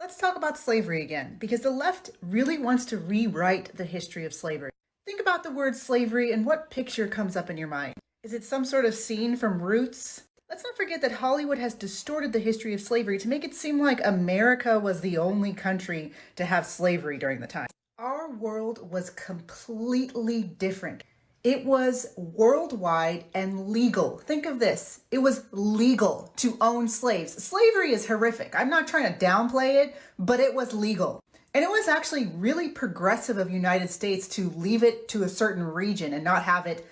Let's talk about slavery again, because the left really wants to rewrite the history of slavery. Think about the word slavery and what picture comes up in your mind. Is it some sort of scene from Roots? Let's not forget that Hollywood has distorted the history of slavery to make it seem like America was the only country to have slavery during the time. Our world was completely different. It was worldwide and legal. Think of this. It was legal to own slaves. Slavery is horrific. I'm not trying to downplay it, but it was legal. And it was actually really progressive of United States to leave it to a certain region and not have it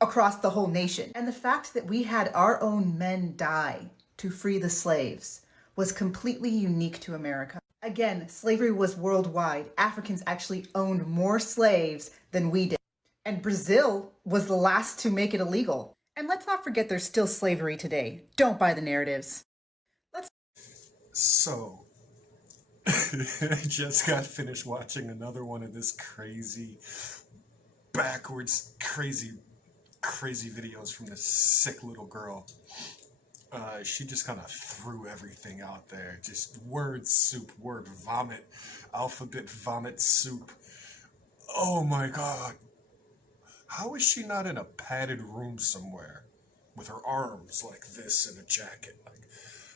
across the whole nation. And the fact that we had our own men die to free the slaves was completely unique to America. Again, slavery was worldwide. Africans actually owned more slaves than we did. And Brazil was the last to make it illegal. And let's not forget there's still slavery today. Don't buy the narratives. Let's So, I just got finished watching another one of this crazy, backwards, crazy videos from this sick little girl. She just kind of threw everything out there. Just word soup, word vomit, alphabet vomit soup. Oh my god. How is she not in a padded room somewhere with her arms like this in a jacket?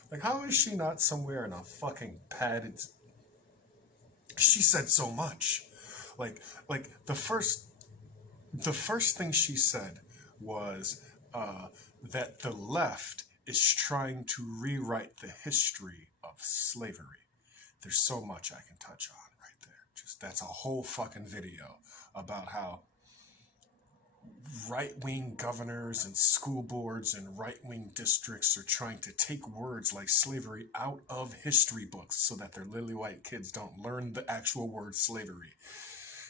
Like how is she not somewhere in a fucking padded? She said so much. Like the first thing she said was that the left is trying to rewrite the history of slavery. There's so much I can touch on right there. Just that's a whole fucking video about how right-wing governors and school boards and right-wing districts are trying to take words like slavery out of history books so that their lily white kids don't learn the actual word slavery.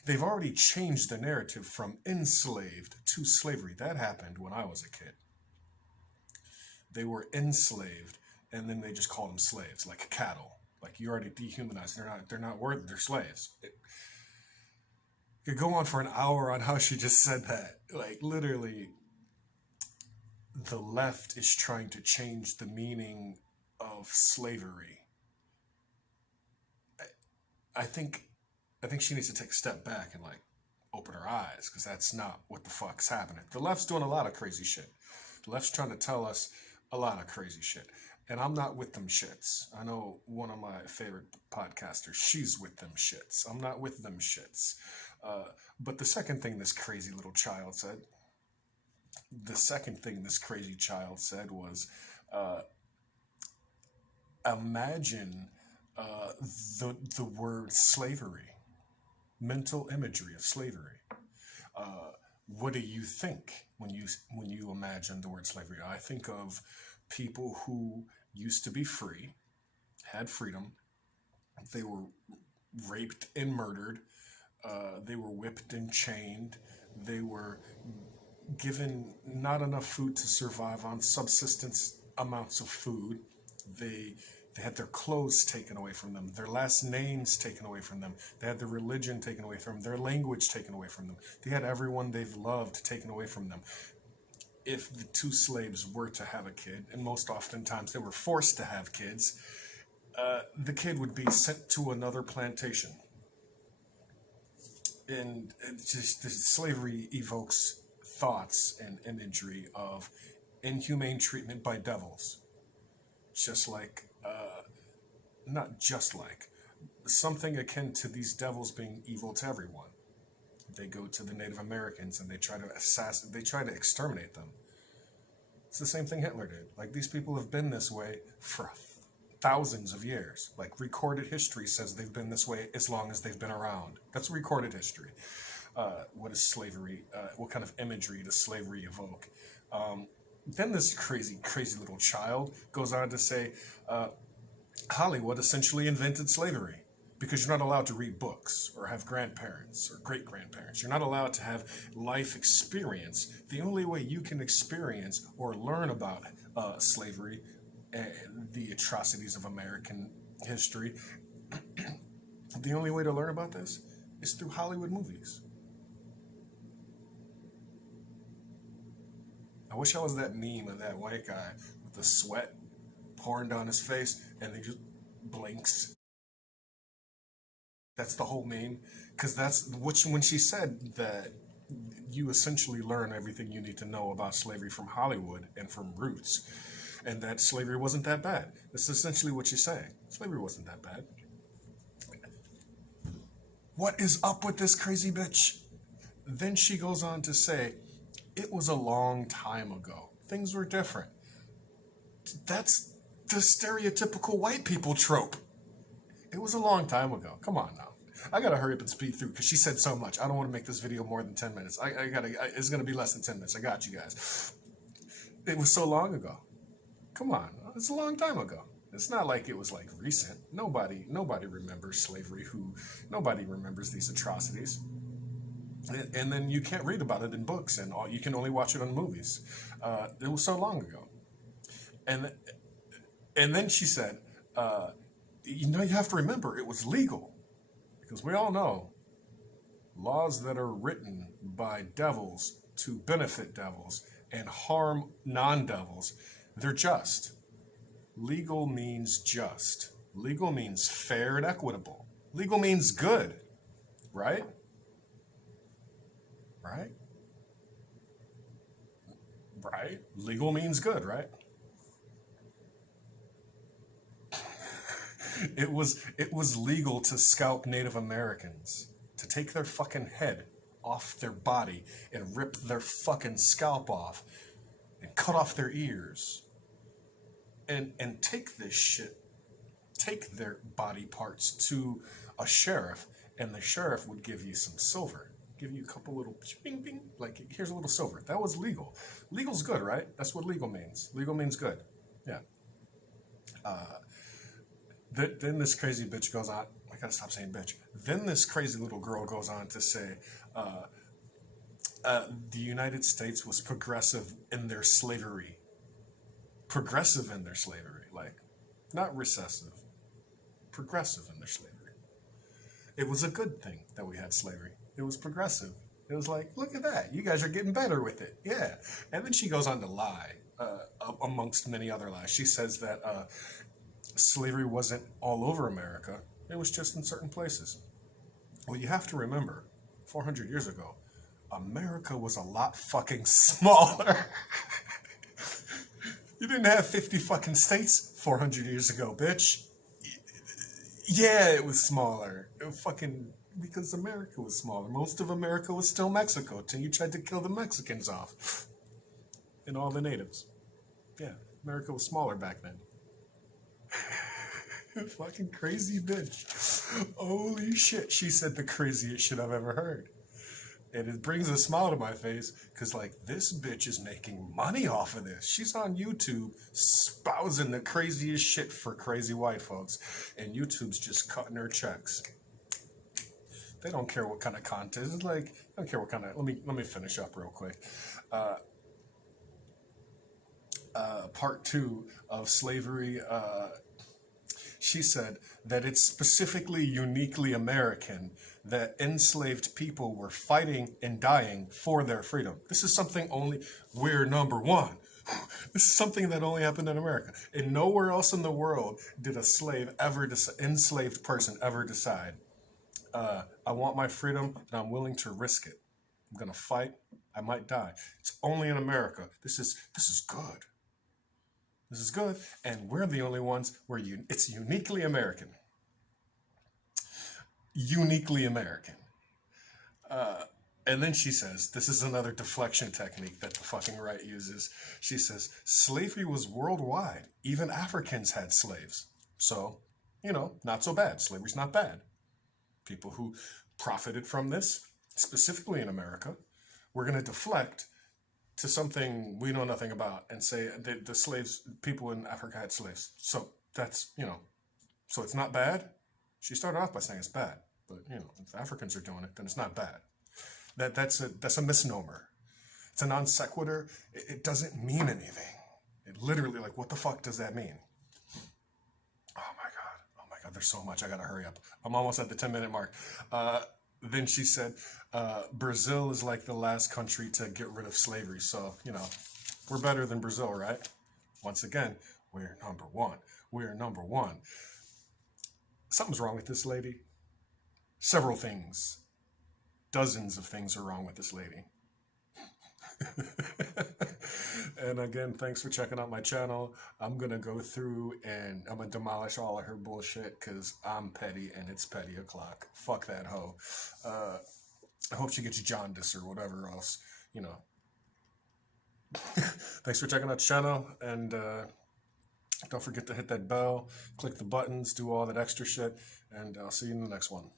They've already changed the narrative from enslaved to slavery. That happened when I was a kid. They were enslaved, and then they just called them slaves, like cattle. Like you already dehumanized. They're not worth. They're slaves. It could go on for an hour on how she just said that. Like literally, the left is trying to change the meaning of slavery. I think I think she needs to take a step back and like open her eyes because that's not what the fuck's happening. The left's doing a lot of crazy shit. The left's trying to tell us a lot of crazy shit. And I'm not with them shits. I know one of my favorite podcasters, she's with them shits. I'm not with them shits. But the second thing this crazy child said was, uh, imagine uh, the word slavery, mental imagery of slavery. Uh, what do you think when you imagine the word slavery? I think of people who used to be free, had freedom. They were raped and murdered. They were whipped and chained. They were given not enough food to survive on subsistence amounts of food. They they had their clothes taken away from them, their last names taken away from them. They had their religion taken away from them, their language taken away from them. They had everyone they've loved taken away from them. If the two slaves were to have a kid, and most oftentimes they were forced to have kids, the kid would be sent to another plantation. And it's just the slavery evokes thoughts and imagery of inhumane treatment by devils, just like not just like something akin to these devils being evil to everyone. They go to the Native Americans and they try to exterminate them. It's the same thing Hitler did. Like these people have been this way for thousands of years. Like recorded history says they've been this way as long as they've been around. That's recorded history. What is slavery? What kind of imagery does slavery evoke? Then this crazy little child goes on to say, Hollywood essentially invented slavery because you're not allowed to read books or have grandparents or great grandparents. You're not allowed to have life experience. The only way you can experience or learn about slavery and the atrocities of American history, the only way to learn about this is through Hollywood movies. I wish I was that meme of that white guy with the sweat pouring down his face and he just blinks That's the whole main, because that's which when she said that you essentially learn everything you need to know about slavery from Hollywood and from Roots, and that slavery wasn't that bad. That's essentially what she's saying. Slavery wasn't that bad. What is up with this crazy bitch? Then she goes on to say, it was a long time ago. Things were different. That's the stereotypical white people trope. It was a long time ago. Come on now. I gotta hurry up and speed through because she said so much. I don't want to make this video more than 10 minutes. It's gonna be less than 10 minutes. I got you guys. It was so long ago. Come on. It's a long time ago. It's not like it was like recent. Nobody remembers slavery. Nobody remembers these atrocities. And then you can't read about it in books, and you can only watch it on movies. It was so long ago. And then she said, you have to remember, it was legal. Because we all know laws that are written by devils to benefit devils and harm non-devils, they're just. Legal means just. Legal means fair and equitable. Legal means good, right? Right? Right? Legal means good, right? It was legal to scalp Native Americans, to take their fucking head off their body and rip their fucking scalp off and cut off their ears and take this shit, take their body parts to a sheriff, and the sheriff would give you some silver, give you a couple little bing bing, like here's a little silver. That was legal. Legal's good, right? That's what legal means. Legal means good. Yeah. Then this crazy bitch goes on. I gotta stop saying bitch. Then this crazy little girl goes on to say, the United States was progressive in their slavery. Progressive in their slavery, like not recessive. Progressive in their slavery. It was a good thing that we had slavery. It was progressive. It was like, look at that. You guys are getting better with it. Yeah. And then she goes on to lie, amongst many other lies. She says that slavery wasn't all over America. It was just in certain places. Well, you have to remember, 400 years ago, America was a lot fucking smaller. You didn't have 50 fucking states 400 years ago, bitch. Yeah, it was smaller. Because America was smaller. Most of America was still Mexico till you tried to kill the Mexicans off. And all the natives. Yeah, America was smaller back then. Fucking crazy bitch. Holy shit. She said the craziest shit I've ever heard. And it brings a smile to my face because, like, this bitch is making money off of this. She's on YouTube spousing the craziest shit for crazy white folks. And YouTube's just cutting her checks. They don't care what kind of content. It's like, I don't care what kind of... Let me finish up real quick. Part 2 of slavery... she said that it's specifically uniquely American that enslaved people were fighting and dying for their freedom. This is something only, we're number one. This is something that only happened in America. And nowhere else in the world did a enslaved person ever decide, I want my freedom and I'm willing to risk it. I'm going to fight. I might die. It's only in America. This is good. This is good, and we're the only ones where it's uniquely American. Uniquely American. And then she says, this is another deflection technique that the fucking right uses. She says, slavery was worldwide. Even Africans had slaves. So, not so bad. Slavery's not bad. People who profited from this, specifically in America, we're going to deflect to something we know nothing about and say the slaves, people in Africa had slaves. So that's, so it's not bad. She started off by saying it's bad, but if Africans are doing it, then it's not bad. That's a misnomer. It's a non sequitur. It doesn't mean anything. It literally, like, what the fuck does that mean? Oh my God, there's so much. I gotta hurry up. I'm almost at the 10-minute mark. Then she said, Brazil is like the last country to get rid of slavery. So, we're better than Brazil, right? Once again, we're number one. We're number one. Something's wrong with this lady. several things. Dozens of things are wrong with this lady. And again, thanks for checking out my channel. I'm gonna go through and I'm gonna demolish all of her bullshit because I'm petty and it's petty o'clock. Fuck that hoe. I hope she gets jaundice or whatever else, you know. Thanks for checking out the channel, and don't forget to hit that bell, click the buttons, do all that extra shit, and I'll see you in the next one.